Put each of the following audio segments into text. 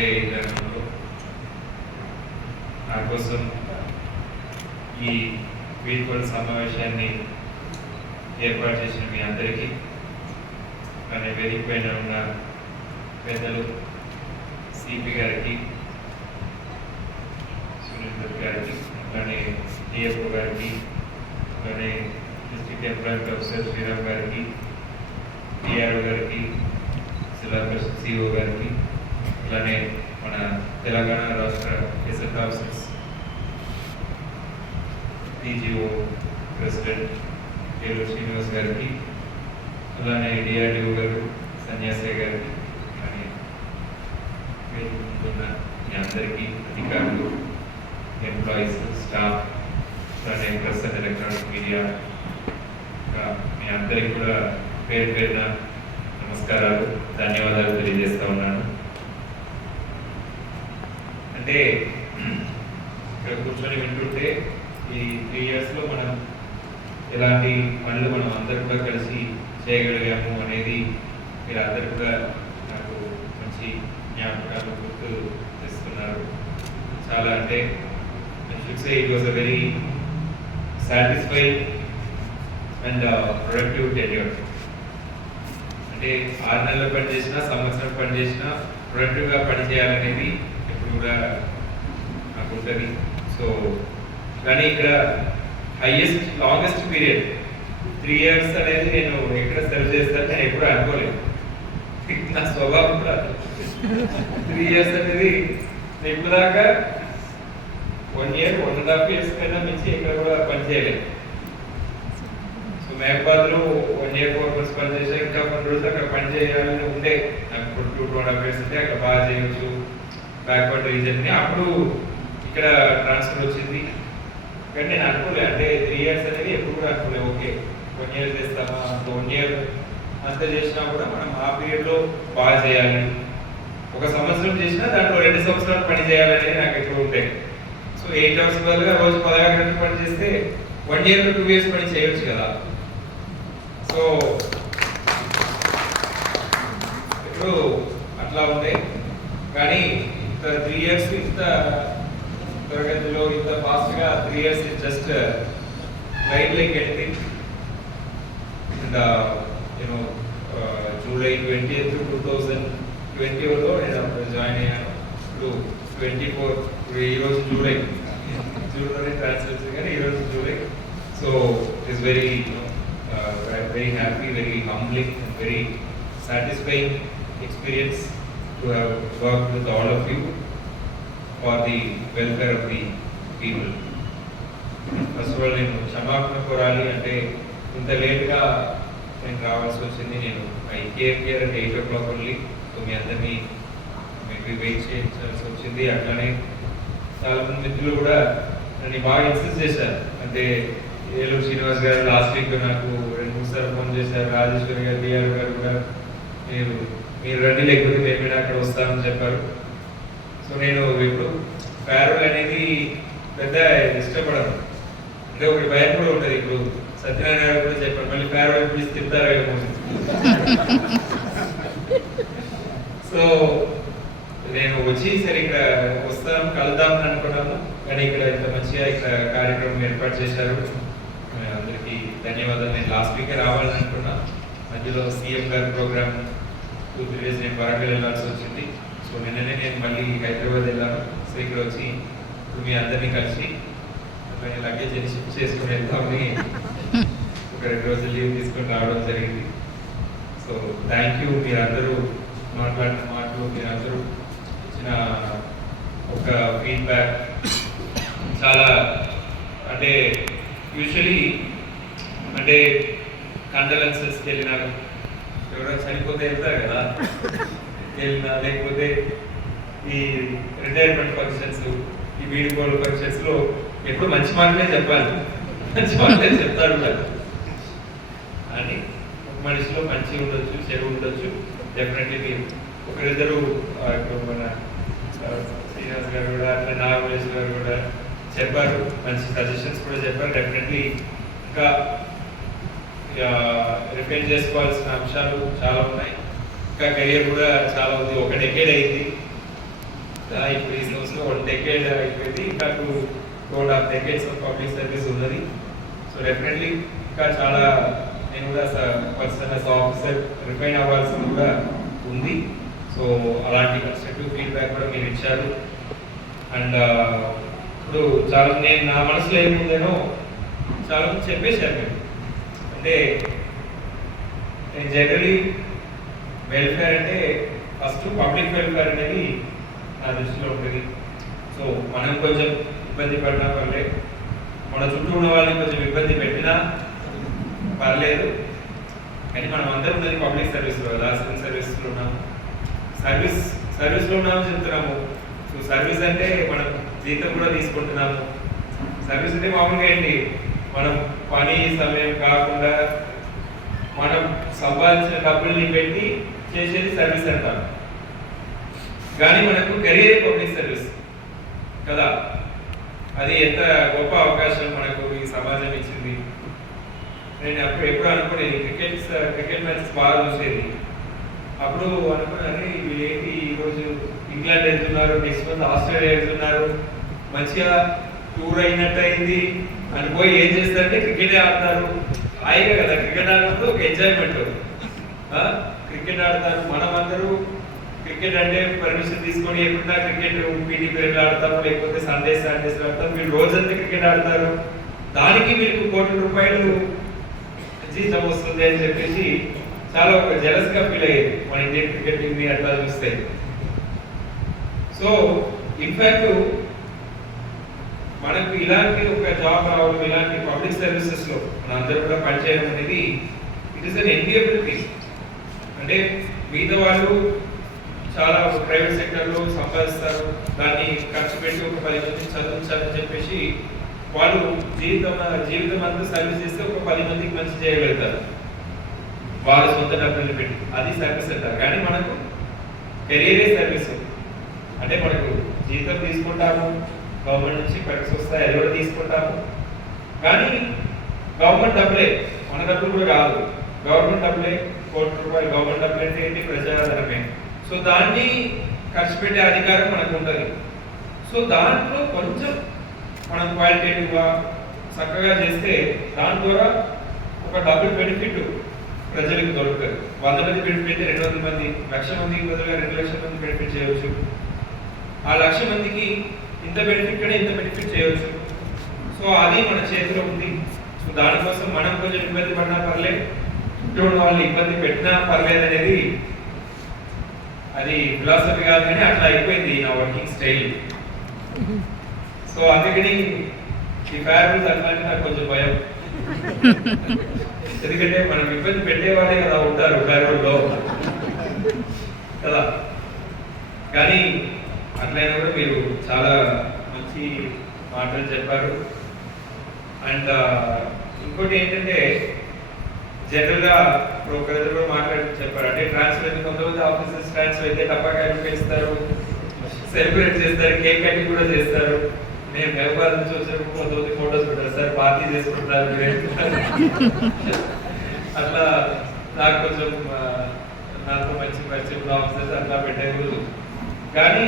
వదిలే విధానంలో నా కోసం ఈ వీడ్కోలు సమావేశాన్ని ఏర్పాటు చేసిన మీ అందరికీ, అలానే వేదిక పైన ఉన్న పెద్దలు సిపి గారికి, సునీల్ గారికి, అలానే డిఎఫ్ఓ గారికి, అలానే డిస్ట్రిక్ట్ ఎంప్లాయ్మెంట్ ఆఫీసర్ శ్రీరామ్ గారికి, డిఆర్ఓ గారికి, జిల్లా పరిషత్ సిఓ గారికి, అలానే మన తెలంగాణ రాష్ట్ర gazette officers DGO president Eluru Srinivas గారికి, అలానే డిఆర్డిఓ గారు సన్యాసి గారికి, అలానే ఉన్న మీ అందరికీ, అధికారులు, ఎంప్లాయీస్, స్టాఫ్, అలానే ప్రెస్ అండ్ ఎలక్ట్రానిక్ మీడియా, మీ అందరికీ కూడా పేరు పేరున నమస్కారాలు, ధన్యవాదాలు తెలియజేస్తా ఉన్నాను. అంటే ఇక్కడ కూర్చొని వింటుంటే ఈ 3 yearsలో మనం ఎలాంటి పనులు మనం అందరూ కూడా కలిసి చేయగలిగాము అనేది మీరు అందరూ కూడా నాకు మంచి జ్ఞాపకాలు గుర్తు తెస్తున్నారు. చాలా అంటే I should say it was a very satisfying and productive tenure. అంటే 6 నెలలు పనిచేసినా, సంవత్సరం పనిచేసినా ప్రొడక్టివ్గా పనిచేయాలనేది ఎప్పుడు కూడా నాకు ఉంటుంది. సో కానీ ఇక్కడ లాంగెస్ట్ పీరియడ్ 3 years అనేది నేను ఎక్కడ సర్వ్ చేస్తాను నేను ఎప్పుడు అనుకోలేదు. నా స్వభావం కూడా 3 years అనేది ఇప్పుడు దాకా 1 year 1.5 years కన్నా మించి ఎక్కడ కూడా పనిచేయలేదు. సో మహబాద్లో 1 year 4 months పనిచేసా, ఇంకా కొన్ని రోజులు అక్కడ పనిచేయాలని ఉండే నాకు. ఇప్పుడు 2.5 years ఉంటే అక్కడ బాగా చేయొచ్చు బ్యాక్వర్డ్ రీజన్ని. అప్పుడు ఇక్కడ ట్రాన్స్ఫర్ వచ్చింది. కానీ నేను అనుకోలే, అంటే 3 years అనేది ఎప్పుడు కూడా అనుకోలే. ఓకే 1 year చేస్తామా, 1 year అంతా చేసినా కూడా మనం ఆ పీరియడ్లో బాగా చేయాలి. 1 సంవత్సరం చేసినా దాంట్లో 2 సంవత్సరాలు పని చేయాలనేది నాకు ఎప్పుడు ఉంటాయి. సో 8 hours బదులుగా రోజు 16 గంటలు పని చేస్తే 1 year 2 years పని చేయొచ్చు కదా. సో ఇప్పుడు అట్లా ఉంటాయి. కానీ ఇంత 3 years ఇంత తరగతిలో ఇంత ఫాస్ట్గా 3 years is just light like anything. And July 20th 2020లో నేను జాయిన్ అయ్యాను. ఇప్పుడు 24 ఈరోజు జూలైలోనే ట్రాన్స్ఫర్ వచ్చింది, కానీ ఈరోజు July. So it is very very happy, very humbling and very satisfying experience to have worked with all of you for the welfare of the people. First of all, నేను క్షమాపణ కోరాలి. అంటే ఇంత లేట్గా నేను రావాల్సి వచ్చింది. నేను I came here at 8 o'clock only. So మీ అందరినీ మేబీ వెయిట్ చేయించాల్సి వచ్చింది. అట్లానే చాలామంది మిత్రులు కూడా నన్ను బాగా ఇన్సిస్ట్ చేశారు. అంటే ఏలూరు శ్రీనివాస్ గారు లాస్ట్ వీక్ నాకు 2-3 సార్లు ఫోన్ చేశారు. రాజేశ్వరి గారు, డిఆర్ గారు కూడా మీరు రండి, లేకపోతే మేము అక్కడ వస్తామని చెప్పారు. సో నేను ఇప్పుడు ఫేర్వెల్ అనేది పెద్ద ఇష్టపడను. అంటే ఒకటి భయం కూడా ఉంటుంది. ఇప్పుడు సత్యనారాయణ గారు కూడా చెప్పారు, మళ్ళీ ఫేర్వెల్ పిలిచి తింటారేమో. సో నేను వచ్చి సరే ఇక్కడ వస్తాం కలుద్దామని అనుకున్నాము. కానీ ఇక్కడ ఇంత మంచిగా ఇక్కడ కార్యక్రమం ఏర్పాటు చేశారు. అందరికీ ధన్యవాదాలు. నేను లాస్ట్ వీకే రావాలని అనుకున్నా. మధ్యలో సీఎం గారి ప్రోగ్రామ్ 2-3 days నేను వరంగల్ వెళ్ళాల్సి వచ్చింది. సో నిన్ననే నేను మళ్ళీ హైదరాబాద్ వెళ్ళాను. సో ఇక్కడ వచ్చి ఇప్పుడు మీ అందరినీ కలిసి లగేజ్ షిఫ్ట్ చేసుకుని వెళ్తామని ఒక 2 రోజులు లీవ్ తీసుకొని రావడం జరిగింది. So thank you. మీరందరూ మాట్లాడిన మాటలు, మీరందరూ ఇచ్చిన ఒక ఫీడ్బ్యాక్ చాలా, అంటే యూజువలీ అంటే కండలెన్సెస్కి వెళ్ళినా, ఎవరైనా చనిపోతే వెళ్తారు కదా, వెళ్ళినా లేకపోతే ఈ రిటైర్మెంట్ ఫంక్షన్స్, ఈ వీడ్కోలు ఫంక్షన్స్లో ఎప్పుడు మంచి మాటలే చెప్పాలి, మంచి మాటలే చెప్తారు కదా అని. ఒక మనిషిలో మంచి ఉండొచ్చు, చెడు ఉండొచ్చు. డెఫినెట్లీ మీరు ఒకరిద్దరు, ఇప్పుడు మన శ్రీనివాస్ గారు కూడా, అట్లా నాగేష్ గారు కూడా చెప్పారు, మంచి సజెషన్స్ కూడా చెప్పారు. డెఫినెట్లీ ఇంకా రిపేర్ చేసుకోవాల్సిన అంశాలు చాలా ఉన్నాయి. ఇంకా కెరియర్ కూడా చాలా ఉంది. 1 decade అయింది. ఇప్పుడు ఈ సంవత్సరం 1 decade అయిపోయింది, ఇంకా 2.5 decades ఆఫ్ పబ్లిక్ సర్వీస్ ఉన్నది. సో డెఫినెట్లీ ఇంకా చాలా నేను కూడా పర్సన్ ఆఫీసర్ రిఫైన్ అవ్వాల్సింది కూడా ఉంది. సో అలాంటి కన్స్ట్రక్టివ్ ఫీడ్బ్యాక్ కూడా మీరు ఇచ్చారు. అండ్ ఇప్పుడు చాలా నేను నా మనసులో ఏముందేనో చాలా చెప్పేశారు మీరు. అంటే నేను జనరలీ వెల్ఫేర్ అంటే ఫస్ట్ పబ్లిక్ వెల్ఫేర్ అనేది నా దృష్టిలో ఉంటుంది. సో మనం కొంచెం ఇబ్బంది పడినా పర్లేదు, మన చుట్టూ ఉన్న వాళ్ళని కొంచెం ఇబ్బంది పెట్టినా పర్లేదు, కానీ మనం అందరం ఉన్నది పబ్లిక్ సర్వీస్లో కదా, సివిల్ సర్వీస్లో ఉన్నాము, సర్వీస్లో ఉన్నామని చెప్తున్నాము. సో సర్వీస్ అంటే మనం జీతం కూడా తీసుకుంటున్నాము. సర్వీస్ అంటే మామూలుగా ఏంటి, మనం పని సమయం కాకుండా మనం సంపాదించిన డబ్బుల్ని పెట్టి చేసేది సర్వీస్ అంటాం. కానీ మనకు కెరీర్ పబ్లిక్ సర్వీస్ కదా, అది ఎంత గొప్ప అవకాశం మనకు ఈ సమాజం ఇచ్చింది. నేను అప్పుడు ఎప్పుడు అనుకునేది, క్రికెట్ మ్యాచెస్ బాగా చూసేది. అప్పుడు అనుకున్నాను, వీళ్ళేంటి ఈరోజు ఇంగ్లాండ్ వెళ్తున్నారు, నెక్స్ట్ మంత్ ఆస్ట్రేలియా వెళ్తున్నారు, మంచిగా టూర్ అయినట్టు అయింది అనుకోయి ఏం చేస్తారంటే క్రికెటే ఆడతారు. హాయిగా కదా క్రికెట్ ఆడినప్పుడు ఒక ఎంజాయ్మెంట్. క్రికెట్ ఆడతారు, మనం అందరూ క్రికెట్ అంటే పర్మిషన్ తీసుకొని ఎప్పుడన్నా క్రికెట్ పీటీ పీరియడ్ ఆడతాము, లేకపోతే సండేస్ ఆడతాం. మీరు రోజంతా క్రికెట్ ఆడతారు, దానికి మీకు ₹1,00,00,000 జీతం వస్తుంది అని చెప్పేసి చాలా ఒక జెలస్ గా ఫీల్ అయ్యేది మన ఇండియన్ క్రికెట్ టీమ్ ని అట్లా చూస్తే. సో ఇన్ఫాక్ట్ మనకు ఇలాంటి ఒక జాబ్ రావడం, ఇలాంటి పబ్లిక్ సర్వీసెస్ లో మన అందరూ కూడా పనిచేయడం అనేది ఇట్ ఈస్ అన్ ఎన్వియబిలిటీ. అంటే మిగతా వాళ్ళు చాలా ప్రైవేట్ సెక్టర్లో సంపాదిస్తారు, దాన్ని ఖర్చు పెట్టి ఒక 10 మందికి చదివించాలని చెప్పేసి వాళ్ళు జీవితం అంతా సర్వీస్ చేస్తే ఒక 10 మందికి మంచి చేయగలుగుతారు వాళ్ళ సొంత డబ్బులు పెట్టి, అది సర్వీస్ అంటారు. కానీ మనకు కెరీరే సర్వీస్. అంటే మనకు జీతం తీసుకుంటాము, గవర్నమెంట్ నుంచి ఖర్చు వస్తాయి, అది కూడా తీసుకుంటాము, కానీ గవర్నమెంట్ డబ్బులే, మన డబ్బులు కూడా కాదు, గవర్నమెంట్ డబ్బులే. ₹1,00,00,000 గవర్నమెంట్ డబ్బులు అంటే ఏంటి, ప్రజాధనమే. సో దాన్ని ఖర్చు పెట్టే అధికారం మనకు ఉంటుంది. సో దాంట్లో కొంచెం మనం క్వాలిటేటివ్గా చక్కగా చేస్తే దాని ద్వారా ఒక డబుల్ బెనిఫిట్ ప్రజలకు దొరుకుతుంది. 100 మంది బెనిఫిట్ 200 మంది, 1,00,000 మందికి బదులుగా 2,00,000 మంది బెనిఫిట్ చేయవచ్చు. ఆ 1,00,000 మందికి ఇంత బెనిఫిట్ కంటే ఇంత బెనిఫిట్ చేయవచ్చు. సో అది మన చేతిలో ఉంది. సో దానికోసం మనం కొంచెం ఇబ్బంది పడినా పర్లేదు, చుట్టూ ఉన్న వాళ్ళని ఇబ్బంది పెట్టినా పర్లేదు అనేది అది ఫిలాసఫీ కాదు, కానీ అట్లా అయిపోయింది నా వర్కింగ్ స్టైల్. సో అందుకని ఈ ప్యారబుల్స్ అట్లాంటి నాకు కొంచెం భయం. ఎందుకంటే మనం ఇబ్బంది పెట్టేవాళ్ళే కదా ఉంటారు ప్యారబుల్లో కదా. కానీ అట్లయినా కూడా మీరు చాలా మంచి మాటలు చెప్పారు. అండ్ ఇంకోటి ఏంటంటే జనరల్గా ఇప్పుడు ఒక దగ్గర మాట్లాడి చెప్పారు, అంటే ట్రాన్స్ఫర్ అయితే కొంతమంది ఆఫీసర్స్ ట్రాన్స్ఫర్ అయితే టపాకాయలు పెంచుతారు, సెలబ్రేట్ చేస్తారు, కేక్ కటింగ్ కూడా చేస్తారు. నేను హైదరాబాద్ నుంచి వచ్చినప్పుడు కొంతమంది ఫోటోస్ పెట్టారు, సార్ పార్టీ చేసుకుంటారు అట్లా. నాకు కొంచెం నాతో మంచి పరిచయం ఆఫీసర్స్ అట్లా పెట్టారు. కానీ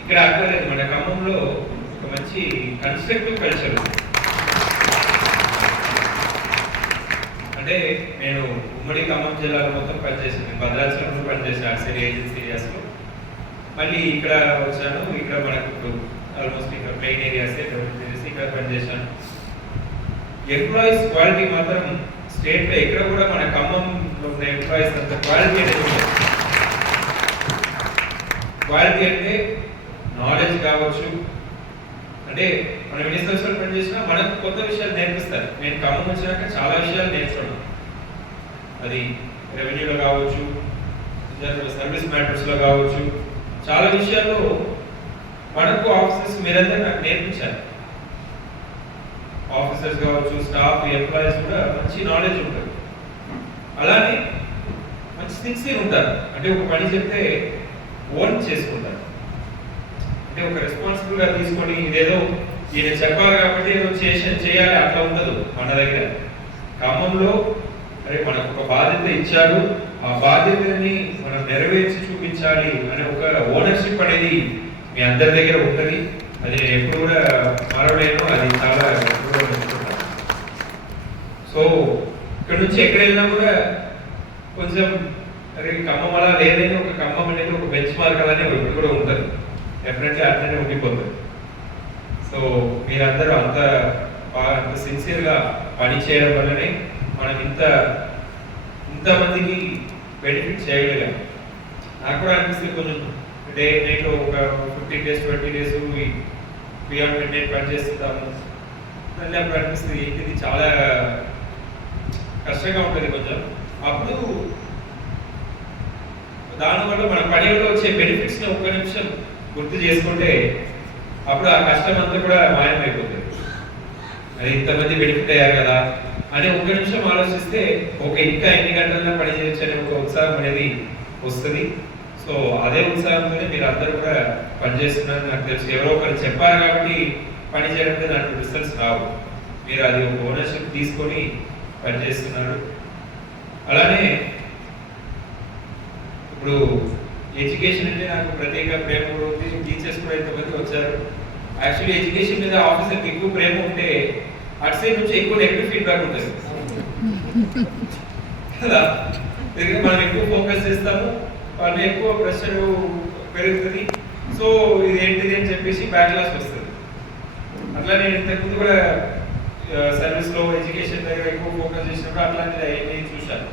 ఇక్కడ అక్కర్లేదు, మన ఖమ్మంలో ఒక మంచి కన్స్ట్రక్టివ్ కల్చర్. అంటే నేను ఉమ్మడి ఖమ్మం జిల్లాలో మొత్తం పనిచేసాను, భద్రాచలంలో పనిచేసాను ఆర్సీడీ ఏజెన్సీ ఏరియాస్లో. మళ్ళీ ఇక్కడ వచ్చాను, ఇక్కడ మనకు ఆల్మోస్ట్ ఇక్కడ ప్లెయిన్ ఏరియాస్ చేసి ఇక్కడ పనిచేశాను. ఎంప్లాయీస్ క్వాలిటీ మాత్రం స్టేట్లో ఎక్కడ కూడా మన ఖమ్మంలో ఉన్న ఎంప్లాయీస్ అంత క్వాలిటీ అనేది ఉంటుంది. క్వాలిటీ అంటే నాలెడ్జ్ కావచ్చు, అంటే మనం ఎన్ని సంవత్సరాలు పనిచేసినా మనకు కొత్త విషయాలు నేర్పిస్తారు. నేను ఖమ్మం వచ్చినాక చాలా విషయాలు నేర్చుకున్నాను, అది రెవెన్యూలో కావచ్చు, సర్వీస్ మ్యాటర్స్లో కావచ్చు, చాలా విషయాల్లో మనకు ఆఫీసర్స్ మీరంతా నాకు నేర్పించారు. ఆఫీసర్స్ కావచ్చు, స్టాఫ్, ఎంప్లాయీస్ కూడా మంచి నాలెడ్జ్ ఉంటుంది. అలానే మంచి సిన్సియర్ ఉంటారు, అంటే ఒక పని చెప్తే ఓన్ చేసుకుంటారు. అంటే ఒక రెస్పాన్సిబుల్గా తీసుకొని ఇదేదో ఈయన చెప్పాలి కాబట్టి ఏదో చేయాలి అట్లా ఉండదు మన దగ్గర. ఖమ్మంలో అరే మనకు ఒక బాధ్యత ఇచ్చారు, ఆ బాధ్యతని మనం నెరవేర్చి చూపించాలి అనే ఒక ఓనర్షిప్ పార్ట్నర్షిప్ అనేది మీ అందరి దగ్గర ఉంటుంది. అది నేను ఎప్పుడు కూడా మరవలేను, అది చాలా ఎప్పుడు మెచ్చుకుంటాను. సో ఇక్కడ నుంచి ఎక్కడ వెళ్ళినా కూడా కొంచెం అరే ఖమ్మం అలా లేదని ఒక ఖమ్మం అనేది ఒక బెంచ్ మార్క్ అలానే ఇప్పుడు కూడా ఉంటుంది, డెఫినెట్లీ అట్లనే ఉండిపోతుంది. సో మీరందరూ అంత బాగా అంత సిన్సియర్గా పని చేయడం వల్లనే మనం ఇంతమందికి బెనిఫిట్ చేయగలిగాం. నాకు కూడా అనిపిస్తుంది కొంచెం డే నైట్లో ఒక 15 days 20 days beyond mid night పని చేస్తుంటాము. మళ్ళీ అప్పుడు అనిపిస్తుంది ఇది చాలా కష్టంగా ఉంటుంది కొంచెం. అప్పుడు దానివల్ల మన పనిలో వచ్చే బెనిఫిట్స్ని ఒక్క నిమిషం గుర్తు చేసుకుంటే అప్పుడు ఆ కష్టం అంతా కూడా మాయమైపోతుంది. అది ఇంతమంది బెనిఫిట్ అయ్యారు కదా అని ఒక్క నిమిషం ఆలోచిస్తే ఇంకా ఎన్ని గంటల్లో పని చేయొచ్చు అనే ఒక ఉత్సాహం అనేది వస్తుంది. సో అదే ఉత్సాహంతోనే మీరు అందరూ కూడా పనిచేస్తున్నారు. నాకు తెలుసు ఎవరో ఒకరు చెప్పారు కాబట్టి పని చేయడంతో నాకు రిజల్ట్స్ రావు. మీరు అది ఒక ఓనర్షిప్ తీసుకొని పనిచేస్తున్నారు. అలానే ఇప్పుడు ఎడ్యుకేషన్ అంటే నాకు ప్రత్యేక ప్రేమ కూడా ఉంది. టీచర్స్ కూడా ఎంతమంది వచ్చారు. యాక్చువల్లీ ఎడ్యుకేషన్ మీద ఆఫీసర్కి ఎక్కువ ప్రేమ ఉంటే అటు సైడ్ నుంచి ఎక్కువ నెగిటివ్ ఫీడ్బ్యాక్ ఉంటుంది కదా. ఎందుకంటే మనం ఎక్కువ ఫోకస్ చేస్తాము, వాళ్ళు ఎక్కువ ప్రెషర్ పెరుగుతుంది. సో ఇది ఏంటిది అని చెప్పేసి బ్యాక్లాస్ వస్తుంది. అట్లా నేను ఇంతకుముందు కూడా సర్వీస్లో ఎడ్యుకేషన్ దగ్గర ఎక్కువ ఫోకస్ చేసినప్పుడు అట్లాంటిది అయ్యి చూశాను.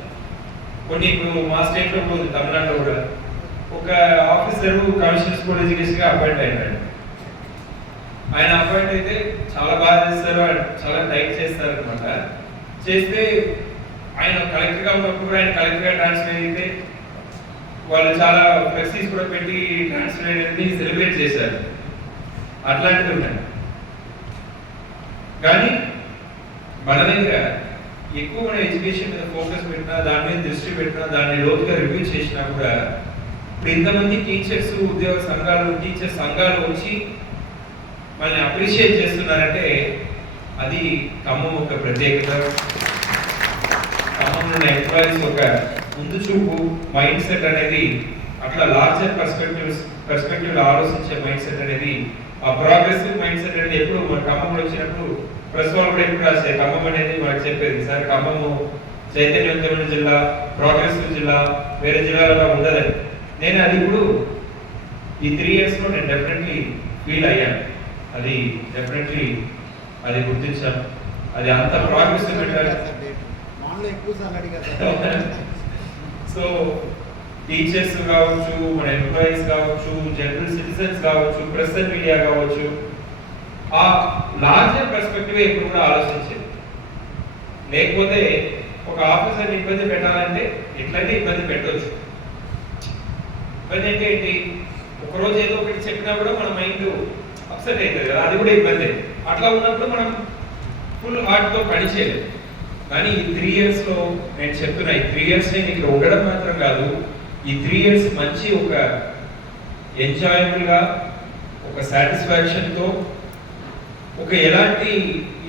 కొన్ని ఇప్పుడు మా స్టేట్లో కూడా తమిళనాడులో కూడా ఒక ఆఫీసర్ కమిషనర్ స్కూల్ ఎడ్యుకేషన్గా అపాయింట్ అయినాడు. ఆయన అపాయింట్ అయితే చాలా బాగా చేస్తారు, చాలా టైప్ చేస్తారు అనమాట. చేస్తే ఆయన కలెక్టర్గా ఉన్నప్పుడు ఆయన కలెక్టర్గా ట్రాన్స్ఫర్ అయితే వాళ్ళు చాలా ఫ్లెక్సీస్ కూడా పెట్టి ట్రాన్స్ఫర్ అనేది సెలబ్రేట్ చేశారు. అట్లాంటివి ఉన్నాయి. కానీ మన దగ్గర ఎక్కువ మన ఎడ్యుకేషన్ మీద ఫోకస్ పెట్టినా, దాని మీద దృష్టి పెట్టినా, దాన్ని లోతుగా రివ్యూ చేసినా కూడా ఇప్పుడు ఇంతమంది టీచర్స్ ఉద్యోగ సంఘాలు టీచర్ సంఘాలు వచ్చి మనల్ని అప్రిషియేట్ చేస్తున్నారంటే అది ఖమ్మం ఒక ప్రత్యేకత. ఖమ్మంలో ఉన్న ఎంప్లాయీస్ ఒక ముందు చూపు మైండ్ సెట్ అనేది, అట్లా లార్జర్ పర్స్పెక్టివ్ ఆలోచించే మైండ్ సెట్ అనేది, ఆ ప్రోగ్రెసివ్ మైండ్ సెట్ అనేది ఎప్పుడు మన ఖమ్మంలో వచ్చినప్పుడు ప్రెస్ వాళ్ళు కూడా ఎప్పుడు రాశారు. ఖమ్మం అనేది మనకు చెప్పేది సార్ ఖమ్మము చైతన్యవంతమైన జిల్లా, ప్రోగ్రెసివ్ జిల్లా, వేరే జిల్లాలలో ఉండదని. నేను అది ఇప్పుడు ఈ 3 yearsలో నేను డెఫినెట్లీ ఫీల్ అయ్యాను. అది డెఫినెట్లీ అది గుర్తించాం. అది అంత ప్రోగ్రెసివ్ పెట్టాలి. సో టీచర్స్ కావచ్చు, మన ఎంప్లాయీస్ కావచ్చు, జనరల్ సిటిజన్స్ కావచ్చు, ప్రెస్ అండ్ మీడియా కావచ్చు, ఆ లార్జర్ పర్స్పెక్టివ్ ఎప్పుడు కూడా ఆలోచించేది. లేకపోతే ఒక ఆఫీసర్ని ఇబ్బంది పెట్టాలంటే ఎట్లయితే ఇబ్బంది పెట్టవచ్చు. ఇబ్బంది అంటే ఏంటి, ఒకరోజు ఏదో ఒకటి చెప్పినా కూడా మన మైండ్ అప్సెట్ అవుతుంది కదా, అది కూడా ఇబ్బంది. అట్లా ఉన్నప్పుడు మనం ఫుల్ హార్ట్తో పని చేయలేదు. కానీ ఈ 3 yearsలో నేను చెప్తున్నా, ఈ 3 years నేను ఇక్కడ ఉండడం మాత్రం కాదు, ఈ 3 years మంచి ఒక ఎంజాయబుల్గా, ఒక సాటిస్ఫాక్షన్తో, ఒక ఎలాంటి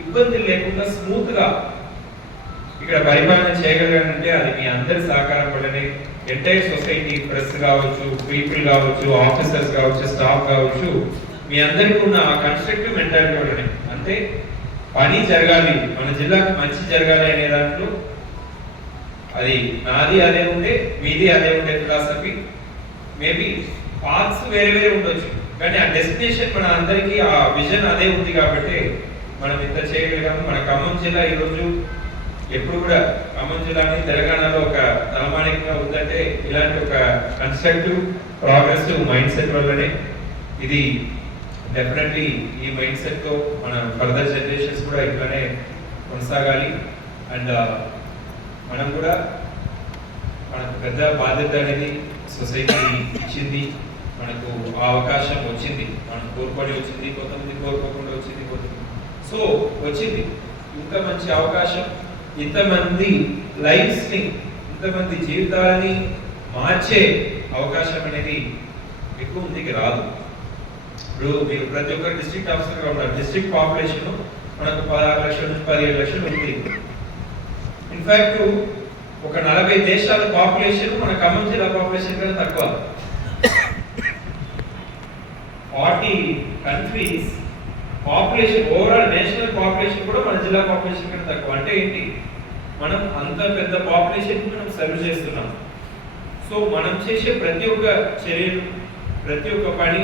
ఇబ్బంది లేకుండా స్మూత్గా ఇక్కడ పరిపాలన చేయగలిగానంటే అది మీ అందరి సహకారం వల్లనే. ఎంటైర్ సొసైటీ, ప్రెస్ కావచ్చు, పీపుల్ కావచ్చు, ఆఫీసర్స్ కావచ్చు, స్టాఫ్ కావచ్చు, మీ అందరికీ ఉన్న ఆ కన్స్ట్రక్టివ్ మెంటాలిటీ వల్లనే. అంటే పని జరగాలి, మన జిల్లాకి మంచి జరగాలి అనే దాంట్లో అది నాది అదే ఉండే, మీది అదే ఉండే ఫిలాసఫీ. మేబీ పాత్స్ వేరే వేరే ఉండొచ్చు, కానీ ఆ డెస్టినేషన్ మన అందరికీ ఆ విజన్ అదే ఉంది కాబట్టి మనం ఇంత చేయగలిగాము. మన ఖమ్మం జిల్లా ఈరోజు ఎప్పుడు కూడా ఖమ్మం జిల్లాని తెలంగాణలో ఒక తలమానికంగా ఉందంటే ఇలాంటి ఒక కన్స్ట్రక్టివ్ ప్రోగ్రెసివ్ మైండ్ సెట్ వల్లనే. ఇది డెఫినెట్లీ ఈ మైండ్ సెట్తో మన ఫర్దర్ జనరేషన్స్ కూడా ఇట్లానే కొనసాగాలి. అండ్ మనం కూడా మనకు పెద్ద బాధ్యత అనేది సొసైటీ ఇచ్చింది, మనకు ఆ అవకాశం వచ్చింది, మనం కోరుకొని వచ్చింది, కొంతమంది కోరుకోకుండా వచ్చింది, సో వచ్చింది. ఇంత మంచి అవకాశం, ఇంతమంది లైఫ్స్ని, ఇంతమంది జీవితాలని మార్చే అవకాశం అనేది ఎక్కువ మందికి రాదు. ఇప్పుడు మీరు ప్రతి ఒక్కరు డిస్ట్రిక్ట్ ఆఫీసర్గా ఉన్నారు. డిస్ట్రిక్ట్ పాపులేషన్ మనకు 16 లక్షల నుంచి 17 లక్షలు ఉంది. ఇన్ఫాక్ట్ ఒక 40 దేశాల పాపులేషన్ మన ఖమ్మం జిల్లా పాపులేషన్ కన్నా తక్కువ. 40 countries population, overall national population కూడా మన జిల్లా పాపులేషన్ కంటే తక్కువ. అంటే ఏంటి, మనం అంత పెద్ద పాపులేషన్ మనం సర్వ్ చేస్తున్నాం. సో మనం చేసే ప్రతి ఒక్క చర్యలు, ప్రతి ఒక్క పని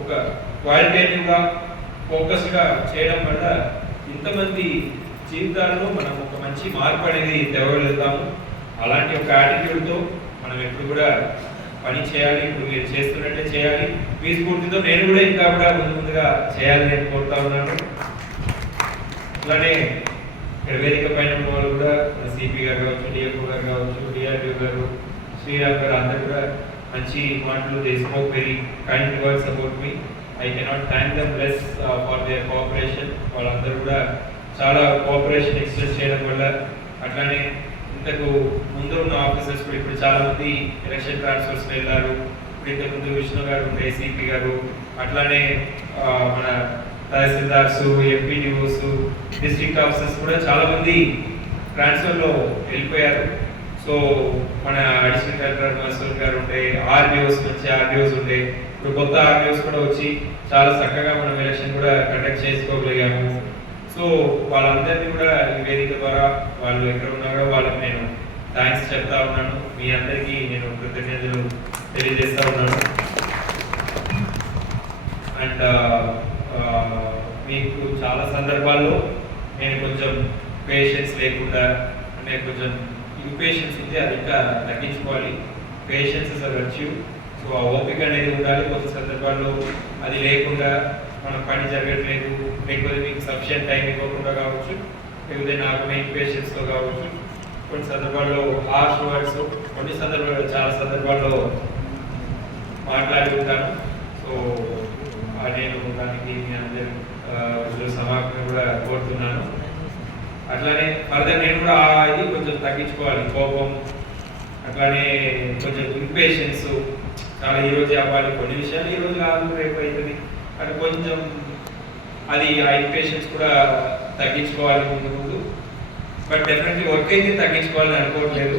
ఒక క్వాలిటేటివ్గా ఫోకస్గా చేయడం వల్ల ఇంతమంది జీవితాల్లో మనం ఒక మంచి మార్పు అనేది తేవగలుగుతాము. అలాంటి ఒక యాటిట్యూడ్తో మనం ఎప్పుడు కూడా పని చేయాలి. ఇప్పుడు మీరు చేస్తున్నట్టే చేయాలి. మీ స్ఫూర్తితో నేను కూడా ఇంకా కూడా ముందుగా చేయాలని నేను కోరుతా ఉన్నాను. అలానే ఇక్కడ వేదిక పైన ఉన్న వాళ్ళు కూడా సిపి గారు కావచ్చు, డిఎఫ్ఓ గారు కావచ్చు, డిఆర్డిఓ గారు, శ్రీరామ్ గారు అందరూ కూడా మంచి మాటలు, they spoke very kind words about me. I cannot thank them less for their cooperation. వాళ్ళందరూ కూడా చాలా కోఆపరేషన్ ఎక్స్ప్రెస్ చేయడం వల్ల, అట్లానే ఇంతకు ముందు ఉన్న ఆఫీసర్స్ కూడా ఇప్పుడు చాలా మంది ఎలక్షన్ ట్రాన్స్ఫర్స్ వెళ్ళారు. ఇంతకు ముందు విష్ణు గారు ఉండే ఏసీపీ గారు, అట్లానే మన తహసీల్దార్స్, ఎంపీడీఓస్, డిస్ట్రిక్ట్ ఆఫీసర్స్ కూడా చాలా మంది ట్రాన్స్ఫర్లో వెళ్ళిపోయారు. సో మన అడిషనల్ కలెక్టర్ మసూల్ గారు ఉండే, ఆర్డీఓస్ నుంచి ఆర్డీఓస్ ఉండే, ఇప్పుడు కొత్త ఆర్డీఓస్ కూడా వచ్చి చాలా చక్కగా మనం ఎలక్షన్ కూడా కండక్ట్ చేసుకోగలిగాము. సో వాళ్ళందరినీ కూడా ఈ వేదిక ద్వారా వాళ్ళు ఎక్కడ ఉన్నారో వాళ్ళకి నేను థ్యాంక్స్ చెప్తా ఉన్నాను. మీ అందరికీ నేను కృతజ్ఞతలు తెలియజేస్తా ఉన్నాను. అండ్ మీకు చాలా సందర్భాల్లో నేను కొంచెం పేషెన్స్ లేకుండా, అంటే కొంచెం ఇంపేషెన్స్ ఉంది, అది ఇంకా తగ్గించుకోవాలి. Patience is a virtue. So ఆ ఓపిక అనేది ఉండాలి. కొంత సందర్భాల్లో అది లేకుండా మన పని జరగట్లేదు, లేకపోతే మీకు సఫిషియంట్ టైం ఇవ్వకుండా కావచ్చు, లేకపోతే నాకు మెయిన్ పేషెంట్స్తో కావచ్చు. కొన్ని సందర్భాల్లో హార్ష్ వర్డ్స్, కొన్ని సందర్భాల్లో చాలా సందర్భాల్లో మాట్లాడి ఉంటాను. సో నేను దానికి మీ అందరి సమాపణ కూడా కోరుతున్నాను. అట్లానే ఫర్దర్ నేను కూడా ఇది కొంచెం తగ్గించుకోవాలి, కోపం, అట్లానే కొంచెం ఇంపేషెన్స్. చాలా ఈరోజు అవ్వాలి, కొన్ని విషయాలు ఈరోజు కాదు రేపు అవుతుంది, అది కొంచెం అది ఆ ఇంపేషెన్స్ కూడా తగ్గించుకోవాలి ముందు ముందు. బట్ డెఫినెట్లీ వర్క్ అయితే తగ్గించుకోవాలని అనుకోవట్లేదు.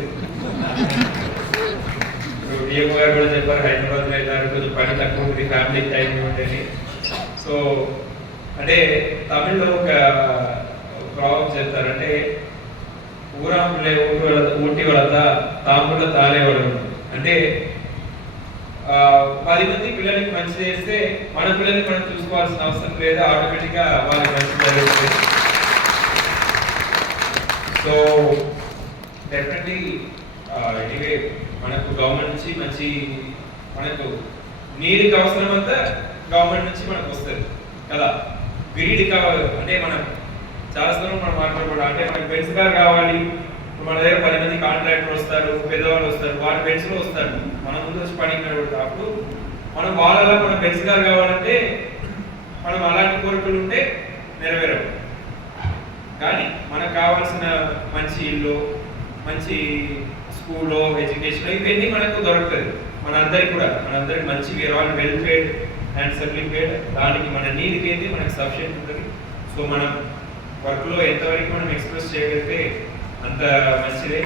ఇప్పుడు డిఎం గారు కూడా చెప్పారు, హైదరాబాద్ వెళ్ళారు, కొంచెం పని తక్కువ ఉంటుంది, ఫ్యామిలీ టైం ఉంటుంది. సో అంటే తమిళ్లో ఒక ప్రాబ్లం చెప్తారు, అంటే ఊరాములే ఊటి వలత తాముల తాలేవాడు. అంటే 10 మంది పిల్లలకి మంచి చేస్తే మన పిల్లల్ని మనం చూసుకోవాల్సిన అవసరం లేదు, ఆటోమేటిక్గా వాళ్ళకి మంచి జరుగుతుంది. సో డెఫినెట్లీ ఎనీవే మనకు గవర్నమెంట్ నుంచి మంచి, మనకు నీరుకి అవసరం అంతా గవర్నమెంట్ నుంచి మనకు వస్తుంది కదా. గ్రీడ్ కావాలి అంటే మనం చాలా సందర్భం మనం మాట్లాడకూడదు. అంటే మనకు బెంచ్ కార్ కావాలి, మన దగ్గర 10 మంది కాంట్రాక్టర్ వస్తారు, పెద్దవాళ్ళు వస్తారు, వారి బెంచ్లో వస్తారు, మనం ముందు వచ్చి పనికి నిలబడతాం. అప్పుడు మనం వాళ్ళలా మనం బెంచ్ కార్ కావాలంటే మనం అలాంటి కోరికలు ఉంటే నెరవేరవు. కానీ మనకు కావాల్సిన మంచి ఇల్లు, మంచి స్కూల్లో, ఎడ్యుకేషన్, ఇవన్నీ మనకు దొరుకుతుంది. మనందరికి మంచి where all well paid and సబ్లింగ్ పేడ్. దానికి మన నీడ్కి ఏంటి మనకు సఫిషియెంట్ ఉంటుంది. సో మనం వర్క్లో ఎంతవరకు మనం ఎక్స్ప్రెస్ చేయగలిగితే అంత మంచిదే.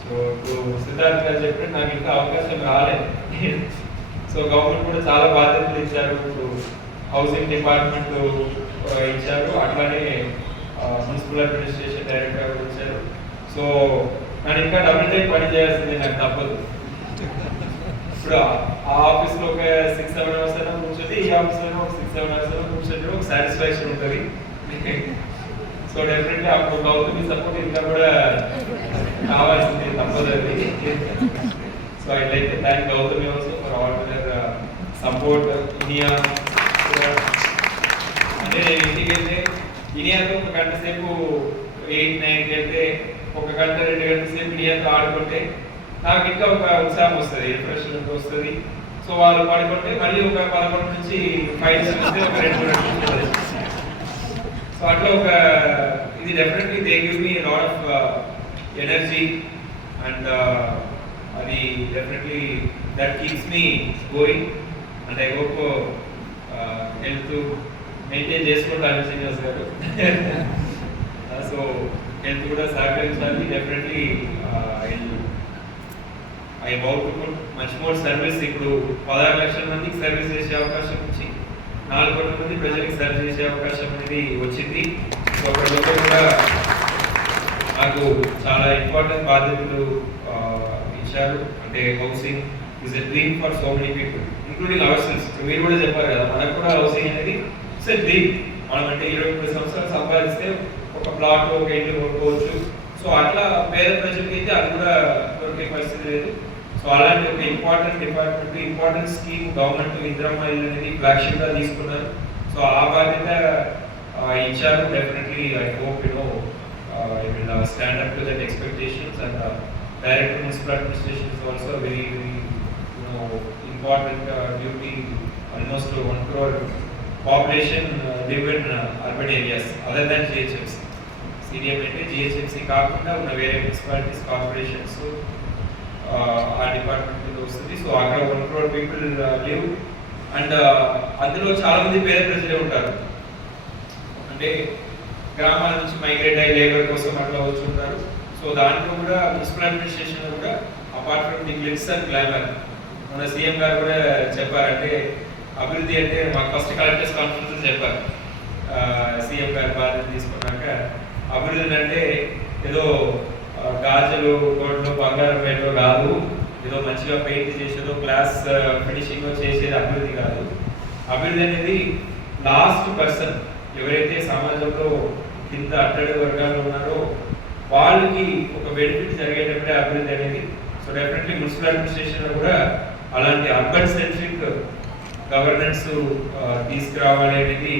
సో ఇప్పుడు సిద్ధార్థ్ గారు చెప్పినట్టు నాకు ఇంకా అవకాశం రాలేదు. సో గవర్నమెంట్ కూడా చాలా బాధ్యతలు ఇచ్చారు. ఇప్పుడు హౌసింగ్ డిపార్ట్మెంట్ ఇచ్చారు, అట్లానే మున్సిపల్ అడ్మినిస్ట్రేషన్ డైరెక్టర్ కూడా ఇచ్చారు. సో నేను ఇంకా డబుల్ టైం పని చేయాల్సిందే, నాకు తప్పదు. ఇప్పుడు ఆ ఆఫీస్లో ఒక 6-7 అవర్స్ అయినా కూర్చొని, ఈ ఆఫీస్లో ఒక 6-7 అవర్స్ అయినా కూర్చొని ఒక సాటిస్ఫాక్షన్ ఉంటుంది. సో డెఫినెట్లీ అప్పుడు గౌతమి సపోర్ట్ ఇంకా కూడా కావాల్సింది, తప్పదు అది. So I like to thank Gautami also for all their support. ఇనియా అంటే నేను ఇంటికి వెళ్తే ఇనియాతో ఒక గంట సేపు 8-9కి వెళ్తే 1 గంట 2 గంటల సేపు ఇనియాతో ఆడుకుంటే నాకు ఇంకా ఒక ఉత్సాహం వస్తుంది, రిఫ్రెష్మెంట్ వస్తుంది. సో వాళ్ళు పడుకుంటే మళ్ళీ ఒక 11 నుంచి 5 వస్తే ఒక 2 గంటలు. సో అట్లా ఒక ఇది definitely they give me lot of energy and అది definitely that keeps me going. And I hope health maintain చేసుకుంటాను శ్రీనివాస్ గారు. సో హెల్త్ కూడా సహకరించాలి. Definitely I want to put much more service. ఇప్పుడు 16 లక్షల మందికి సర్వీస్ చేసే అవకాశం నుంచి 4 కోట్ల మంది ప్రజలకు సర్వీస్ చేసే అవకాశం అనేది వచ్చింది. సో ప్రజలు కూడా నాకు చాలా ఇంపార్టెంట్ బాధ్యతలు ఇచ్చారు. అంటే housing is a dream for so many people including our cells. మీరు కూడా చెప్పారు కదా, మనకు కూడా హౌసింగ్ అనేది ఇట్స్ ఎ డ్రీమ్. మనం అంటే 20 సంవత్సరాలు సంపాదిస్తే ఒక ప్లాట్ ఒక ఇల్లు కొనుక్కోవచ్చు. సో అట్లా పేద ప్రజలకి అయితే అది కూడా దొరికే పరిస్థితి లేదు. సో అలాంటి ఒక important department, important scheme government Indiramma ఇల్లు అనేది ఫ్లాగ్షిప్ గా తీసుకున్నారు. సో ఆ బాధ్యత ఇచ్చారు. Definitely I hope I will stand up to that expectations, and Director Municipal Administration is also a very important duty. Almost 1 crore population live in urban areas other than GHMC. CDM అంటే GHMC కాకుండా ఉన్న వేరే municipalities, corporations ఆ department వస్తుంది. So అక్కడ 1 crore people live, and అందులో చాలా మంది పేద ప్రజలే ఉంటారు. అంటే గ్రామాల నుంచి మైగ్రేట్ అయ్యి లేబర్ కోసం అట్లా వచ్చి ఉంటారు. సో దాంట్లో కూడా మున్సిపల్ అడ్మినిస్ట్రేషన్ కూడా apart from the glitz and glamour, మన సీఎం గారు కూడా చెప్పారంటే అభివృద్ధి అంటే మాకు ఫస్ట్ కలెక్టర్స్ కాన్ఫరెన్స్ చెప్పారు. సీఎం గారు బాధ్యత తీసుకున్నాక అభివృద్ధి అంటే ఏదో గాజులు కోట్లు బంగారం పేటలో కాదు, ఏదో మంచిగా పెయింట్ చేసేదో క్లాస్ ఫినిషింగ్ చేసేది అభివృద్ధి కాదు. అభివృద్ధి అనేది లాస్ట్ పర్సన్, ఎవరైతే సమాజంలో కింద అట్టడి వర్గాలు ఉన్నారో వాళ్ళకి ఒక బెనిఫిట్ జరిగేటప్పుడే అభివృద్ధి అనేది. సో డెఫినెట్లీ మున్సిపల్ అడ్మినిస్ట్రేషన్ కూడా అలాంటి అర్బన్ సెంట్రిక్ గవర్నెన్స్ తీసుకురావాలి అనేది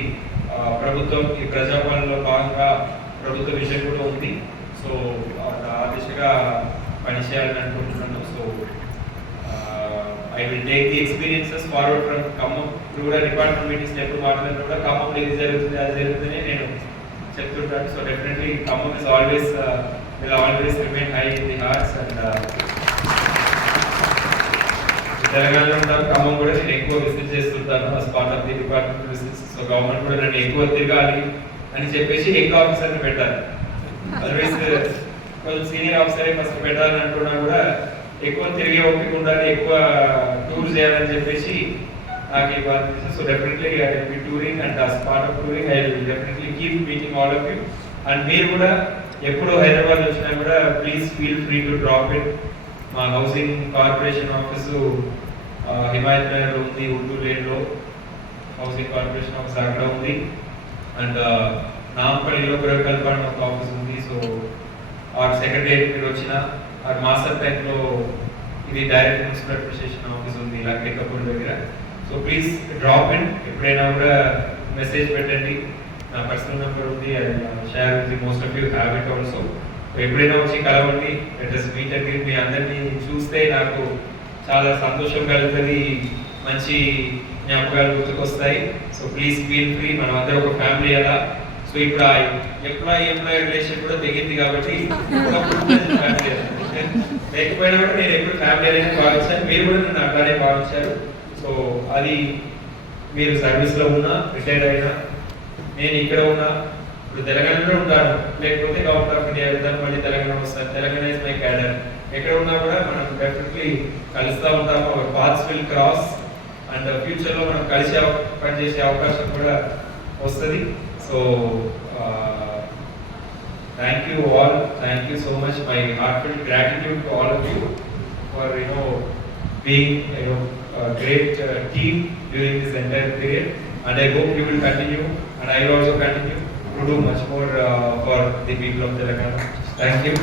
ప్రభుత్వం ఈ ప్రజాపాలనలో భాగంగా ప్రభుత్వ విషయం కూడా ఉంది. సో ఆ దిశగా పనిచేయాలని అనుకుంటున్నాను. So I will take the experiences forward from Khammam. కూడా డిపార్ట్మెంట్ మీటింగ్స్ ఎప్పుడు మాట్లాడినా కూడా ఖమ్మంలో ఇది జరుగుతుంది అది జరుగుతుంది నేను చెప్తుంటాను. So definitely Khammam is always will always remain high in the hearts. And తెలంగాణలో ఉంటాను, ఖమ్మం కూడా నేను ఎక్కువ విజిట్ చేస్తుంటాను as part of the department visits. So government కూడా నన్ను ఎక్కువ తిరగాలి అని చెప్పేసి ఎక్కువ ఆఫీసర్ని పెట్టాలి. అదర్వైజ్ కొంచెం సీనియర్ ఆఫీసరే ఫస్ట్ పెట్టాలని అంటున్నా కూడా ఎక్కువ తిరిగే ఓపిక ఉండాలి, ఎక్కువ టూర్ చేయాలని చెప్పేసి నాకు ఈ బాధ్యత. So definitely I will be touring, and as part of touring I will definitely keep meeting all of you. And మీరు కూడా ఎప్పుడు హైదరాబాద్ వచ్చినా కూడా please feel free to drop it. మా హౌసింగ్ కార్పొరేషన్ ఆఫీసు హిమాయత్ నగర్లో ఉంది, ఉర్దూ లేన్లో హౌసింగ్ కార్పొరేషన్ ఆఫీస్ అక్కడ ఉంది. అండ్ నాంపల్లిలో గురకల్పాడు ఒక ఆఫీస్ ఉంది. సో ఆర్ సెక్రటరియట్ మీరు వచ్చిన ఆర్ మాస్టర్ బ్యాంక్లో ఇది డైరెక్ట్ మున్సిపల్ అడ్మినిస్ట్రేషన్ ఆఫీస్ ఉంది లక్డికపూర్ దగ్గర. So please drop in. ఎప్పుడైనా కూడా మెసేజ్ పెట్టండి, నా పర్సనల్ నెంబర్ ఉంది, share with most of you have it also. ఎప్పుడైనా వచ్చి కలవండి, let us meet and greet. మీ అందరినీ చూస్తే నాకు చాలా సంతోషం కలుగుతుంది, మంచి జ్ఞాపకాలు గుర్తుకొస్తాయి. సో ప్లీజ్ ఫీల్ ఫ్రీ, మనం అందరూ ఒక ఫ్యామిలీ అలా. సో ఇప్పుడు ఎంప్లాయీ రిలేషన్ కూడా తెగింది కాబట్టి లేకపోయినా కూడా నేను ఎప్పుడు ఫ్యామిలీ అనేది భావించాను, మీరు కూడా నన్ను అట్లానే భావించారు. సో అది మీరు సర్వీస్లో ఉన్నా, రిటైర్ అయినా, నేను ఇక్కడ ఉన్నా, ఇప్పుడు తెలంగాణలో ఉంటాను, లేకపోతే గవర్నమెంట్ ఆఫ్ ఇండియా వెళ్తాను, మళ్ళీ తెలంగాణ వస్తాను. Telangana is my cadre. ఎక్కడ ఉన్నా కూడా మనం డెఫినెట్లీ కలుస్తూ ఉంటాము. Our paths will cross, and ఫ్యూచర్లో మనం కలిసి పనిచేసే అవకాశం కూడా వస్తుంది. So thank you all, thank you so much. My heartful gratitude to all of you for being a great team during this entire period, and I hope you will continue, and I will also continue to do much more for the people of Telangana. Thank you.